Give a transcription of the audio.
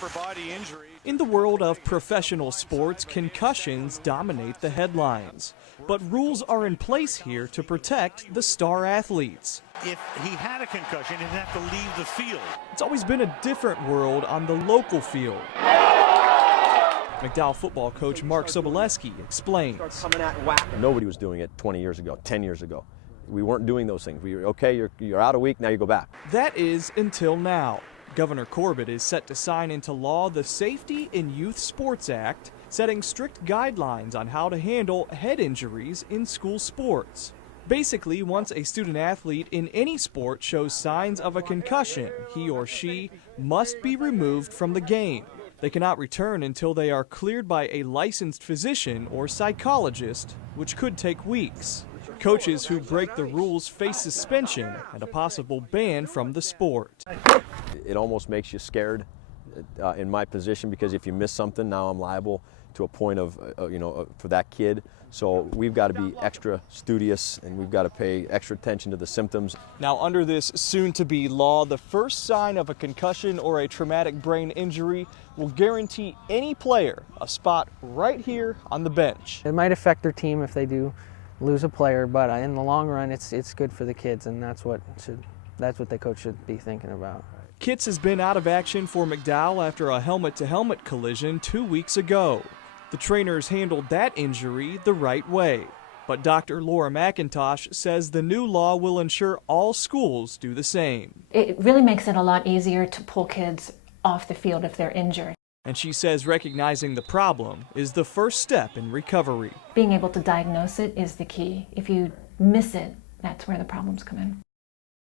upper body injury. In the world of professional sports, concussions dominate the headlines. But rules are in place here to protect the star athletes. If he had a concussion, he'd have to leave the field. It's always been a different world on the local field. McDowell football coach Mark Soboleski explains. Nobody was doing it 20 years ago, 10 years ago. We weren't doing those things. We were, okay, you're out a week, now you go back. That is until now. Governor Corbett is set to sign into law the Safety in Youth Sports Act, setting strict guidelines on how to handle head injuries in school sports. Basically, once a student athlete in any sport shows signs of a concussion, he or she must be removed from the game. They cannot return until they are cleared by a licensed physician or psychologist, which could take weeks. Coaches who break the rules face suspension and a possible ban from the sport. It almost makes you scared in my position, because if you miss something, now I'm liable to a point of, for that kid. So we've got to be extra studious, and we've got to pay extra attention to the symptoms. Now, under this soon-to-be law, the first sign of a concussion or a traumatic brain injury will guarantee any player a spot right here on the bench. It might affect their team if they do lose a player, but in the long run, it's good for the kids, and that's what the coach should be thinking about. Kitts has been out of action for McDowell after a helmet-to-helmet collision 2 weeks ago. The trainers handled that injury the right way. But Dr. Laura McIntosh says the new law will ensure all schools do the same. It really makes it a lot easier to pull kids off the field if they're injured. And she says recognizing the problem is the first step in recovery. Being able to diagnose it is the key. If you miss it, that's where the problems come in.